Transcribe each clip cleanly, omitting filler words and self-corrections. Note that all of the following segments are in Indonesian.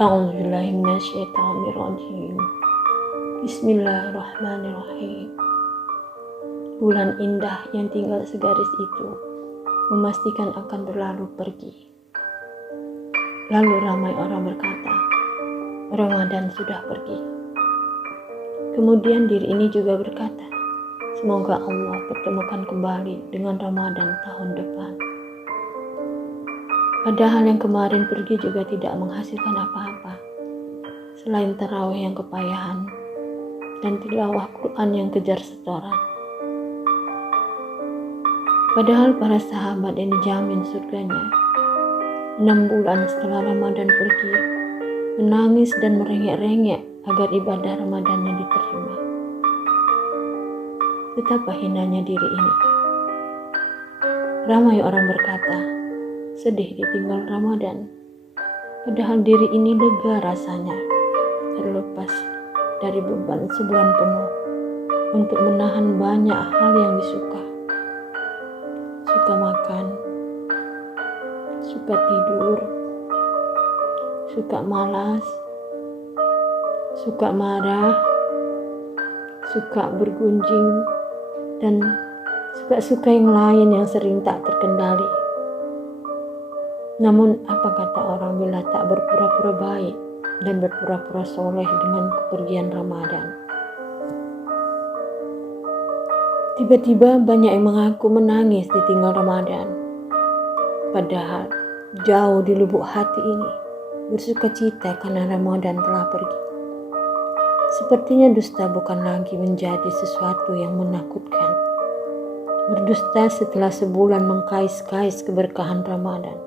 A'udzubillahiminasyaitonirrajim. Bismillahirrahmanirrahim. Bulan indah yang tinggal segaris itu memastikan akan berlalu pergi. Lalu ramai orang berkata, Ramadan sudah pergi. Kemudian diri ini juga berkata, semoga Allah pertemukan kembali dengan Ramadan tahun depan. Padahal yang kemarin pergi juga tidak menghasilkan apa-apa, selain tarawih yang kepayahan dan tilawah Quran yang kejar setoran. Padahal para sahabat yang dijamin surganya 6 bulan setelah Ramadan pergi, menangis dan merengek-rengek agar ibadah Ramadannya diterima. Betapa hinanya diri ini. Ramai orang berkata, sedih ditinggal Ramadan, padahal diri ini lega rasanya, terlepas dari beban sebulan penuh untuk menahan banyak hal yang disuka. Suka makan, suka tidur, suka malas, suka marah, suka bergunjing, dan suka-suka yang lain yang sering tak terkendali. Namun apa kata orang bila tak berpura-pura baik dan berpura-pura soleh dengan kepergian Ramadan? Tiba-tiba banyak yang mengaku menangis ditinggal Ramadan. Padahal jauh di lubuk hati ini bersuka cita karena Ramadan telah pergi. Sepertinya dusta bukan lagi menjadi sesuatu yang menakutkan. Berdusta setelah sebulan mengkais-kais keberkahan Ramadan,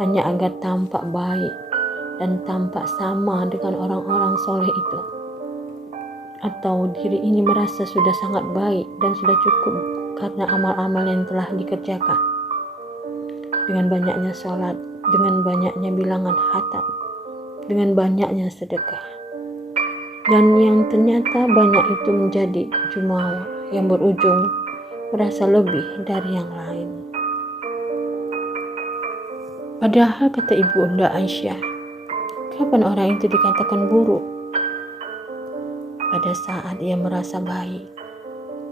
hanya agar tampak baik dan tampak sama dengan orang-orang soleh itu. Atau diri ini merasa sudah sangat baik dan sudah cukup karena amal-amal yang telah dikerjakan. Dengan banyaknya sholat, dengan banyaknya bilangan khatam, dengan banyaknya sedekah. Dan yang ternyata banyak itu menjadi jumawa yang berujung merasa lebih dari yang lain. Padahal kata Ibunda Aisyah, kapan orang itu dikatakan buruk? Pada saat ia merasa baik,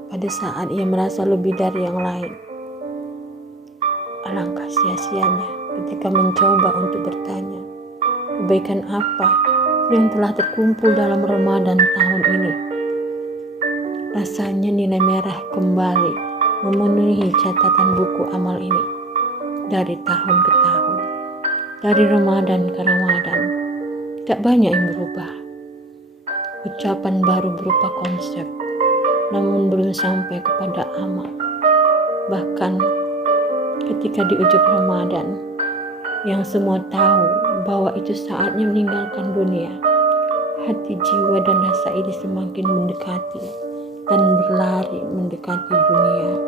pada saat ia merasa lebih dari yang lain. Alangkah sia-sianya ketika mencoba untuk bertanya, kebaikan apa yang telah terkumpul dalam Ramadan tahun ini? Rasanya nilai merah kembali memenuhi catatan buku amal ini dari tahun ke tahun. Dari Ramadan ke Ramadan, tak banyak yang berubah. Ucapan baru berupa konsep, namun belum sampai kepada amal. Bahkan ketika di ujung Ramadan, yang semua tahu bahwa itu saatnya meninggalkan dunia, hati, jiwa, dan rasa ini semakin mendekati dan berlari mendekati dunia.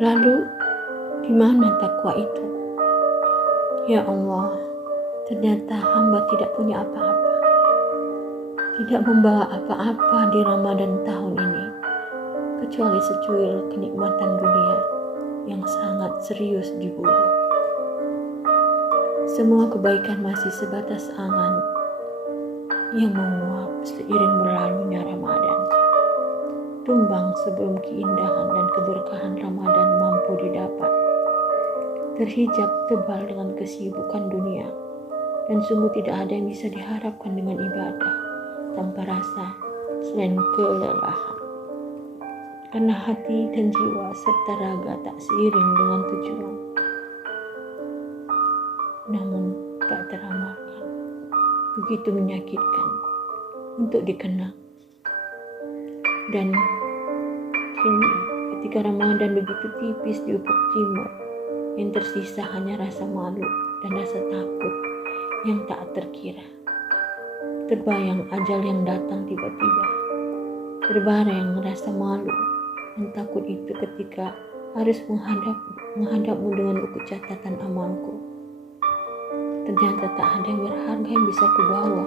Lalu, di mana takwa itu? Ya Allah, ternyata hamba tidak punya apa-apa. Tidak membawa apa-apa di Ramadan tahun ini, kecuali secuil kenikmatan dunia yang sangat serius diburu. Semua kebaikan masih sebatas angan yang menguap seiring berlalunya Ramadan. Tumbang sebelum keindahan dan keberkahan Ramadan mampu didapat. Terhijab tebal dengan kesibukan dunia, dan sungguh tidak ada yang bisa diharapkan dengan ibadah tanpa rasa selain kelelahan. Karena hati dan jiwa serta raga tak seiring dengan tujuan, namun tak teramalkan. Begitu menyakitkan untuk dikenang. Dan kini ketika Ramadan begitu tipis di ufuk timur, yang tersisa hanya rasa malu dan rasa takut yang tak terkira. Terbayang ajal yang datang tiba-tiba. Terbareng rasa malu dan takut itu ketika harus menghadapmu dengan buku catatan amalku. Ternyata tak ada yang berharga yang bisa kubawa.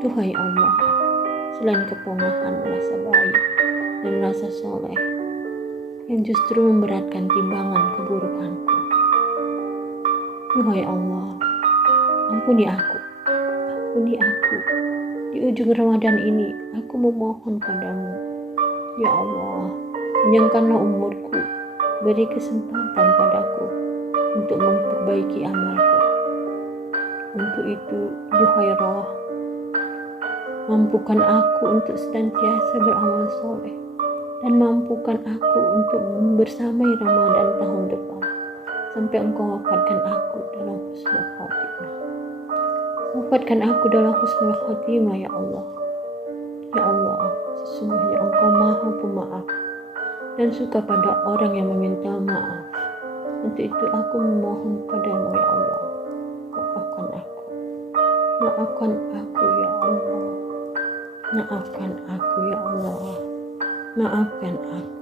Tuhai Allah, selain keponahan rasa baik dan rasa soleh, yang justru memberatkan timbangan keburukanku. Duhai Allah, ampuni aku. Ampuni aku. Di ujung Ramadan ini, aku memohon padamu. Ya Allah, panjangkanlah umurku. Beri kesempatan padaku untuk memperbaiki amalku. Untuk itu, duhai Roh, mampukan aku untuk senantiasa beramal soleh. Dan mampukan aku untuk membersamai Ramadan tahun depan. Sampai Engkau wafatkan aku dalam husnul khotimah. Wafatkan aku dalam husnul khotimah, ya Allah. Ya Allah, sesungguhnya Engkau Maha Pemaaf dan suka pada orang yang meminta maaf. Untuk itu aku memohon padamu, ya Allah. Maafkan aku. Maafkan aku, ya Allah. Maafkan aku, ya Allah. Maafkan aku.